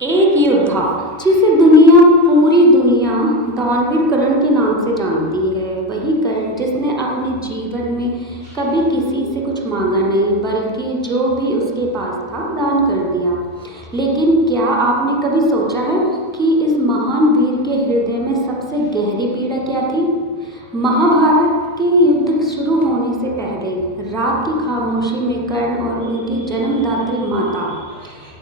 एक योद्धा जिसे दुनिया पूरी दुनिया दानवीर कर्ण के नाम से जानती है, वही कर्ण जिसने अपने जीवन में कभी किसी से कुछ मांगा नहीं, बल्कि जो भी उसके पास था दान कर दिया। लेकिन क्या आपने कभी सोचा है कि इस महान वीर के हृदय में सबसे गहरी पीड़ा क्या थी? महाभारत के युद्ध शुरू होने से पहले रात की खामोशी में कर्ण और उनकी जन्मदात्री माता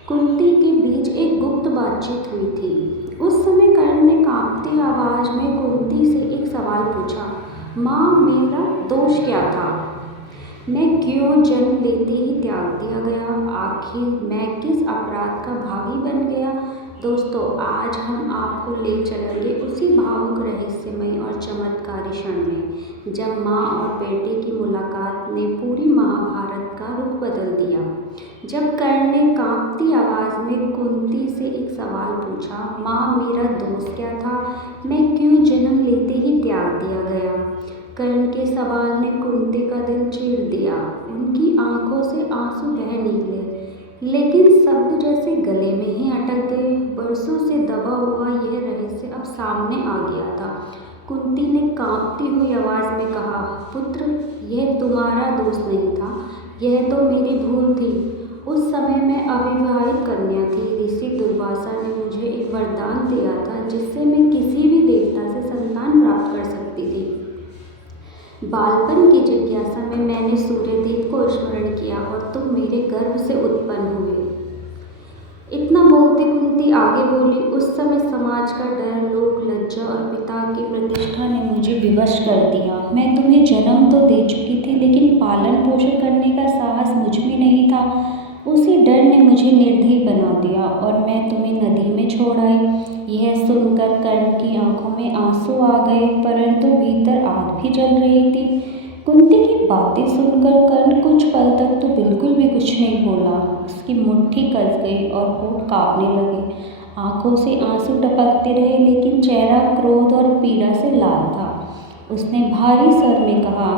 कुंती के बीच एक गुप्त बातचीत हुई थी। उस समय कर्ण ने कांपती आवाज में कुंती से एक सवाल पूछा, माँ, मेरा दोष क्या था? मैं क्यों जन्म लेते ही त्याग दिया गया? आखिर मैं किस अपराध का भागी बन गया? दोस्तों, आज हम आपको ले चलेंगे उसी भावुक, रहस्यमय और चमत्कारी क्षण में जब माँ और बेटे की मुलाकात ने पूरी महाभारत का रुख बदल दिया। जब कर्ण ने कांपती आवाज में कुंती से एक सवाल पूछा, माँ, मेरा दोष क्या था? मैं क्यों जन्म लेते ही त्याग दिया गया? कर्ण के सवाल ने कुंती का दिल चीर दिया। उनकी आंखों से आंसू बह निकले, लेकिन शब्द जैसे गले में ही अटक गए। बरसों से दबा हुआ यह रहस्य अब सामने आ गया था। कुंती ने कांपती हुई आवाज में कहा, पुत्र, यह तुम्हारा दोष नहीं था, यह तो मेरी भूल थी। उस समय मैं अविवाहित कन्या थी। ऋषि दुर्वासा ने मुझे एक वरदान दिया था, जिससे मैं किसी भी देवता से संतान प्राप्त कर सकती थी। बालपन की जिज्ञासा में मैंने सूर्यदेव को स्मरण किया और तुम मेरे गर्भ से उत्पन्न हुए। इतना बोलते कुंती आगे बोली, उस समय समाज का डर, लोक लज्जा और पिता की प्रतिष्ठा ने मुझे विवश कर दिया। मैं तुम्हें जन्म तो दे चुकी थी, लेकिन पालन पोषण करने का साहस मुझ में नहीं था। उसी डर ने मुझे निर्दयी बना दिया और मैं तुम्हें नदी में छोड़ आई। यह सुनकर कर्ण की आंखों में आंसू आ गए, परंतु भीतर आग भी जल रही थी। कुंती की बातें सुनकर कर्ण कुछ पल तक तो बिल्कुल भी कुछ नहीं बोला। उसकी मुट्ठी कस गई और होंठ कांपने लगे। आंखों से आंसू टपकते रहे, लेकिन चेहरा क्रोध और पीड़ा से लाल था। उसने भारी स्वर में कहा,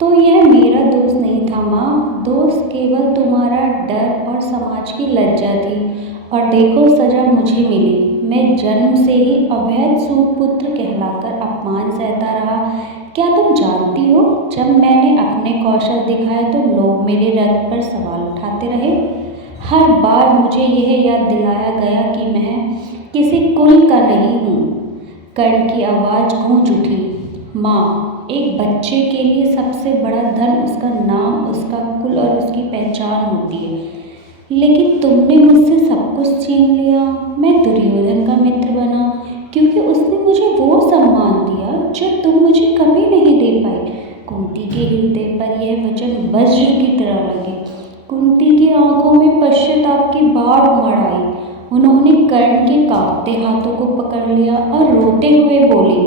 तो यह मेरा दोष नहीं था माँ, दोष केवल तुम्हारा डर और समाज की लज्जा थी। और देखो, सजा मुझे मिली। मैं जन्म से ही अवैध सूतपुत्र कहलाकर अपमान सहता रहा। क्या तुम जानती हो, जब मैंने अपने कौशल दिखाए तो लोग मेरे रक्त पर सवाल उठाते रहे। हर बार मुझे यह याद दिलाया गया कि मैं किसी कुल का नहीं हूँ। कर्ण की आवाज़ गूंज उठी, माँ, एक बच्चे के लिए सबसे बड़ा धन उसका नाम, उसका कुल और उसकी पहचान होती है। लेकिन तुमने मुझसे सब कुछ छीन लिया। मैं दुर्योधन का मित्र बना क्योंकि उसने मुझे वो सम्मान दिया जो तुम मुझे कभी नहीं दे पाई। कुंती के हृदय पर यह वचन वज्र की तरह लगे। कुंती की आंखों में पश्चाताप की बाढ़ उमड़ आई। उन्होंने कर्ण के कांपते हाथों को पकड़ लिया और रोते हुए बोली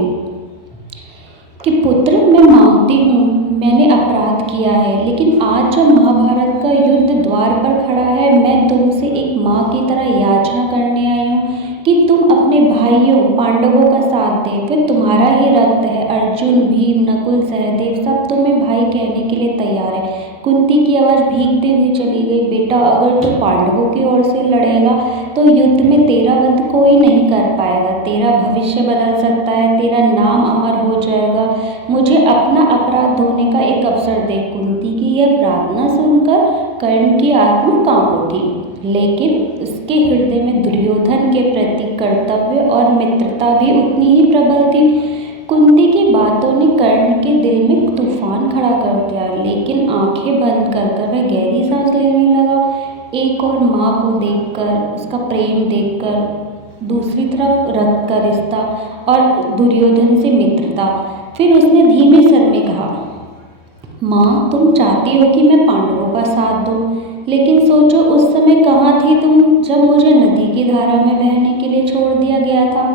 कि पुत्र, मैं मानती हूँ मैंने अपराध किया है, लेकिन आज जब महाभारत का युद्ध द्वार पर खड़ा है, मैं तुमसे एक माँ की तरह याचना करने आई हूँ कि तुम अपने भाइयों पांडवों का साथ दे। वे तुम्हारा ही रक्त है। अर्जुन, भीम, नकुल, सहदेव सब तुम्हें भाई कहने के लिए तैयार है। कुंती की आवाज़ भीगते हुए चली गई, बेटा, अगर तू पांडवों की ओर से लड़ेगा तो युद्ध में तेरा वध कोई नहीं कर पाएगा। तेरा भविष्य बदल सकता है, तेरा नाम अमर हो जाएगा। मुझे अपना अपराध धोने का एक अवसर दे। कुंती की यह प्रार्थना सुनकर कर्ण की आत्मा कांप उठी, लेकिन उसके हृदय में दुर्योधन के प्रति कर्तव्य और मित्रता भी उतनी ही प्रबल थी। कुंती की बातों ने कर्ण के दिल में तूफान खड़ा कर दिया, लेकिन आंखें बंद कर वह गहरी सांस लेने लगा। एक और माँ को देखकर, उसका प्रेम देखकर, दूसरी तरफ रक्त का रिश्ता और दुर्योधन से मित्रता। फिर उसने धीमे स्वर में कहा, माँ, तुम चाहती हो कि मैं पांडवों का साथ दूँ, लेकिन सोचो उस समय कहाँ थी तुम, जब मुझे नदी की धारा में बहने के लिए छोड़ दिया गया था?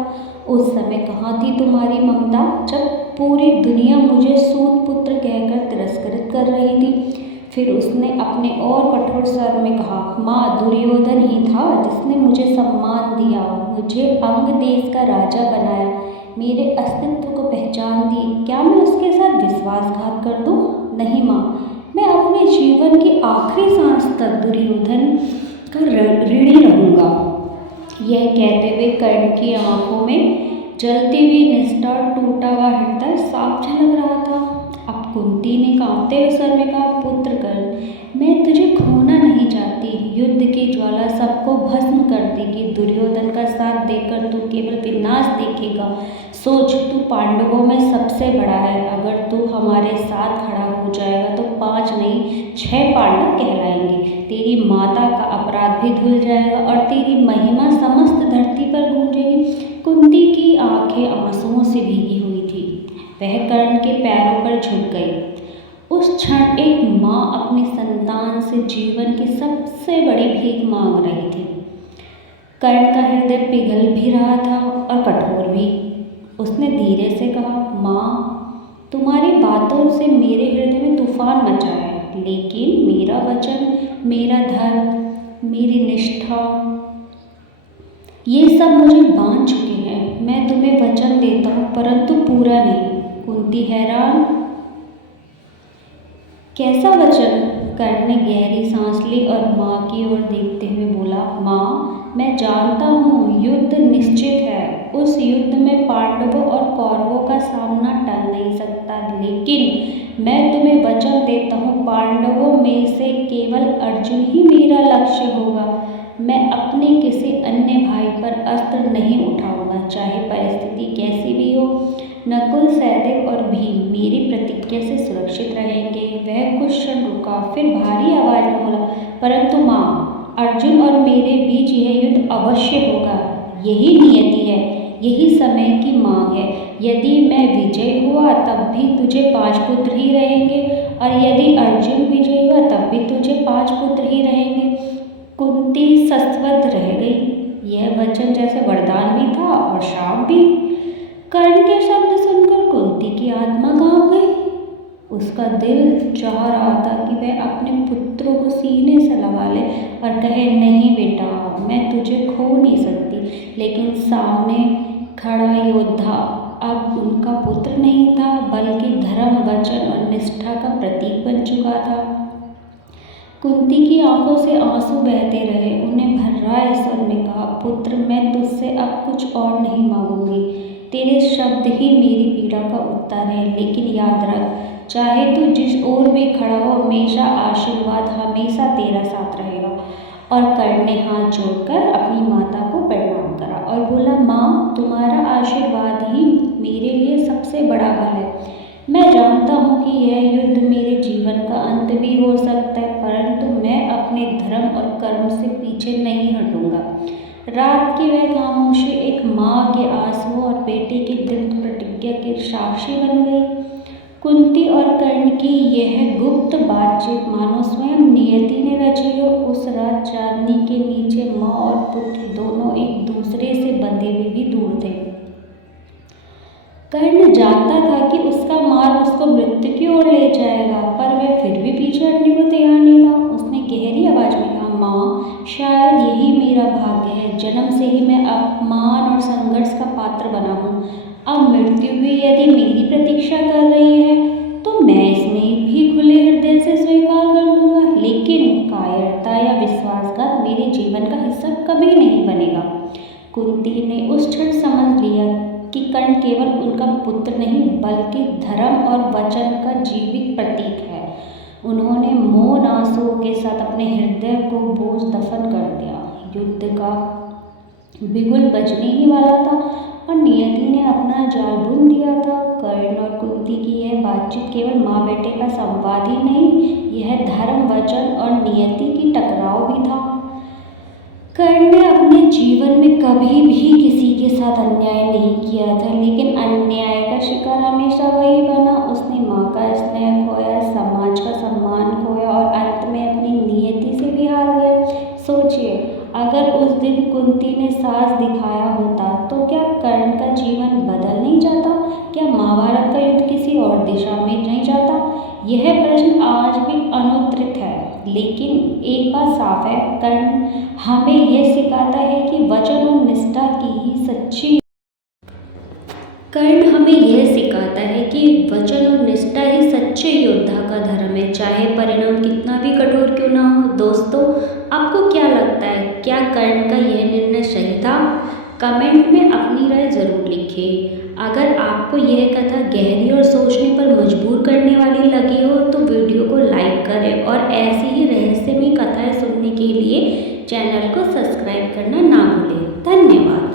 उस समय कहाँ थी तुम्हारी ममता, जब पूरी दुनिया मुझे सूत पुत्र कहकर तिरस्कृत कर रही थी? फिर उसने अपने और कठोर स्वर में कहा, माँ, दुर्योधन ही था जिसने मुझे सम्मान दिया, मुझे अंग देश का राजा बनाया, मेरे अस्तित्व को पहचान दी। क्या मैं उसके साथ विश्वासघात कर दूँ? नहीं माँ, मैं अपने जीवन की आखिरी सांस तक दुर्योधन का ऋणी रहूँगा। यह कहते हुए कर्ण की आंखों में जलती हुई निष्ठा और टूटा हुआ हृदय साफ झलक रहा था। अब कुंती ने कांपते हुए स्वर में कहा, पुत्र कर्ण, मैं तुझे खोना नहीं चाहती। युद्ध की ज्वाला सबको भस्म कर देगी। दुर्योधन का साथ देकर तू केवल विनाश देखेगा। सोच, तू पांडवों में सबसे बड़ा है। अगर तू हमारे साथ खड़ा हो जाएगा तो 5 नहीं 6 पांडव कहलाएंगे। तेरी माता का अपराध भी धुल जाएगा और तेरी महिमा समस्त धरती पर गूंजेगी। कुंती की आंखें आंसुओं से भीगी हुई थी। वह कर्ण के पैरों पर झुक गई। उस क्षण एक माँ अपनी संतान से जीवन की सबसे बड़ी भीख मांग रही थी। कर्ण का हृदय पिघल भी रहा था और कठोर भी। उसने धीरे से कहा, माँ, तुम्हारी बातों से मेरे हृदय में तूफान मचा है, लेकिन मेरा वचन, मेरा धर्म, मेरी निष्ठा, ये सब मुझे बांध चुके हैं। मैं तुम्हें वचन देता हूँ परंतु पूरा नहीं। कुंती हैरान, कैसा वचन? कर्ण ने गहरी सांस ली और माँ की ओर देखते हुए बोला, माँ, मैं जानता हूँ युद्ध निश्चित है। उस युद्ध में पांडवों और कौरवों का सामना टल नहीं सकता, लेकिन मैं तुम्हें वचन देता हूँ पांडवों में से केवल अर्जुन ही मेरा लक्ष्य होगा। मैं अपने किसी अन्य भाई पर अस्त्र नहीं उठाऊंगा, चाहे परिस्थिति कैसी भी हो। नकुल, सहदेव और भीम मेरी प्रतिज्ञा से सुरक्षित रहेंगे। वह कुछ क्षण रुका, फिर भारी आवाज में बोला, परंतु माँ, अर्जुन और मेरे बीच यह युद्ध अवश्य होगा। यही नियति है, यही समय की मांग है। यदि मैं विजय हुआ तब भी तुझे 5 पुत्र ही रहेंगे, और यदि अर्जुन विजय हुआ तब भी तुझे 5 पुत्र ही रहेंगे। कुंती सस्तब्ध रह गई। यह वचन जैसे वरदान भी था और श्राप भी। कर्ण के शब्द सुनकर कुंती की आत्मा कांप गई। उसका दिल चाह रहा था कि वह अपने पुत्रों को सीने से लगा ले और कहे, नहीं बेटा, मैं तुझे खो नहीं सकती। लेकिन सामने खड़ा योद्धा अब उनका पुत्र नहीं था, बल्कि धर्म, वचन और निष्ठा का प्रतीक बन चुका था। कुंती की आंखों से आंसू बहते रहे। उन्हें भर्राए स्वर में कहा, पुत्र, मैं तुझसे अब कुछ और नहीं मांगूंगी। तेरे शब्द ही मेरी पीड़ा का उत्तर है। लेकिन याद रख, चाहे तू जिस ओर भी खड़ा हो, हमेशा आशीर्वाद हमेशा तेरा साथ रहेगा। और कर्ण ने हाथ जोड़कर अपनी माता को प्रणाम करा और बोला, माँ, तुम्हारा आशीर्वाद ही मेरे लिए सबसे बड़ा बल है। मैं जानता हूँ कि यह युद्ध मेरे जीवन का अंत भी हो सकता है, परंतु मैं अपने धर्म और कर्म से पीछे नहीं हटूंगा। रात की वह खामोशी एक माँ के आंसुओं और बेटे की दृढ़ प्रतिज्ञा की साक्षी बन गई। कुंती और कर्ण की यह गुप्त बातचीत मानो स्वयं नियति ने रची हो। उस रात चांदनी के नीचे माँ और पुत्र दोनों एक दूसरे से बंधे हुए भी दूर थे। कर्ण जानता था कि उसका मार्ग उसको मृत्यु की ओर ले जाएगा, पर वह फिर भी पीछे हटने को तैयार नहीं था। उसने गहरी आवाज में कहा, माँ, शायद यही मेरा भाग्य है। जन्म से ही मैं अपमान और संघर्ष का पात्र बना हूँ। अब मृत्यु भी यदि मेरी प्रतीक्षा कर रही है तो मैं इसमें भी खुले हृदय से स्वीकार कर लूँगा। लेकिन कायरता या विश्वासघात मेरे जीवन का हिस्सा कभी नहीं बनेगा। कुंती ने उस क्षण समझ लिया कि कर्ण केवल उनका पुत्र नहीं, बल्कि धर्म और वचन का जीवित प्रतीक है। उन्होंने मौन आंसुओं के साथ अपने हृदय को बोझ दफन कर दिया। युद्ध का बिगुल बजने ही वाला था और नियति ने अपना जाल बुन दिया था। कर्ण और कुंती की यह बातचीत केवल माँ बेटे का संवाद ही नहीं, यह धर्म, वचन और नियति की टकराव भी था। कर्ण ने अपने जीवन में कभी भी किसी के साथ अन्याय नहीं किया था, लेकिन अन्याय का शिकार हमेशा वही बना। उसने माँ का स्नेह खोया, समाज का सम्मान खोया और अंत में अपनी नियति से भी हार गया। सोचिए, अगर उस दिन कुंती ने साहस दिखाया होता तो क्या कर्ण का जीवन बदल नहीं जाता? क्या महाभारत का युद्ध किसी और दिशा में नहीं जाता? यह प्रश्न आज भी अनुत्तरित है, लेकिन एक बात साफ है, कर्ण हमें यह सिखाता है कि वचन और निष्ठा की ही सच्ची कर्ण हमें यह सिखाता है कि वचन और निष्ठा ही सच्चे योद्धा का धर्म है, चाहे परिणाम कितना भी कठोर क्यों ना हो। दोस्तों, आपको क्या लगता है, क्या कर्ण का यह निर्णय सही था? कमेंट में अपनी राय ज़रूर लिखें। अगर आपको यह कथा गहरी और सोचने पर मजबूर करने वाली लगी हो तो वीडियो को लाइक करें और ऐसी ही रहस्यमयी कथाएं सुनने के लिए चैनल को सब्सक्राइब करना ना भूलें। धन्यवाद।